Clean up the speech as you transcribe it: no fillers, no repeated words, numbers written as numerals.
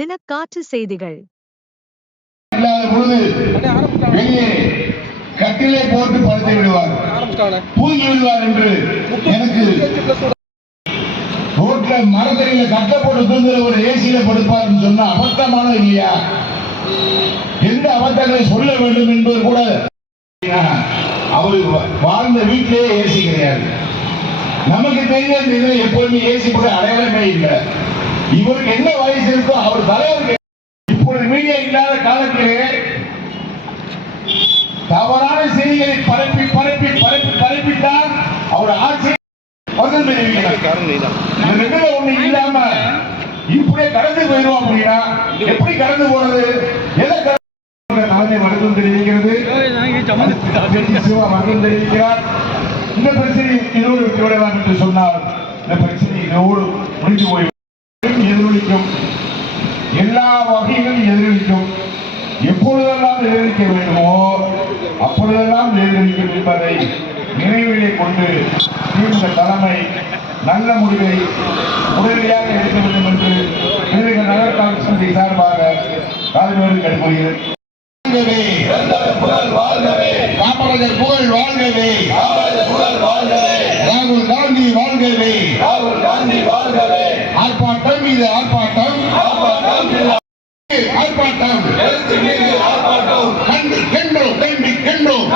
தினக்காற்று செய்திகள். கட்டிலை போட்டு படுத்து விடுவார், தூங்கி விடுவார் என்று எனக்கு ரோட்ல மரத்தடியில கட்டை போட்டு தூங்குற ஒரு ஏசியில படுப்பார்னு சொன்னா அபத்தமான இல்லையா? எந்த அபத்தங்களை சொல்ல வேண்டும் என்பது கூட அவர் வாழ்ந்த வீட்டிலேயே ஏசி கிடையாது. நமக்கு தெரிஞ்ச எப்போதுமே ஏசி கூட அடையாளமே இல்லை. இவருக்கு என்ன வயசு இருக்கோ அவர் தலைவருக்கு இப்பொழுது மீடியா இல்லாத காலத்திலே தவறான செய்திகளை பரப்பி பரப்பி பரப்பி பரப்பித்தான் அவர் ஆட்சி ஒண்ணு இல்லாம இப்படியே கடந்து போயிடும் அப்படின்னா எப்படி கடந்து போறது? தலைமை வணக்கம் தெரிவிக்கிறது, வணக்கம் தெரிவிக்கிறார். இந்த பிரச்சனை இதோடு விட்டுவிடலாம் என்று சொன்னால் இந்த பிரச்சனை இதோடு முடிந்து போய் எதிரொலிக்கும், எல்லா வகைகளும் எதிரொலிக்கும். எப்பொழுதெல்லாம் எதிரொலிக்க வேண்டுமோ அப்பொழுதெல்லாம் எதிரொலிக்கும் என்பதை நினைவிலே கொண்டு திமுக தலைமை நல்ல முடிவை உடனடியாக எடுக்க வேண்டும் என்று விருதுகள் நகர் காங்கிரஸ் கமிட்டி சார்பாக காலையோடு கேட்டுக்கொள்கிறேன். காமராஜர் புகழ் வாழ்கவே, ராகுல் காந்தி வாழ்கவே, ஆர்ப்பாட்டம் இது ஆர்ப்பாட்டம், ஆர்ப்பாட்டம் கண்டிக்கின்றோம் கண்டிக்கின்றோம்.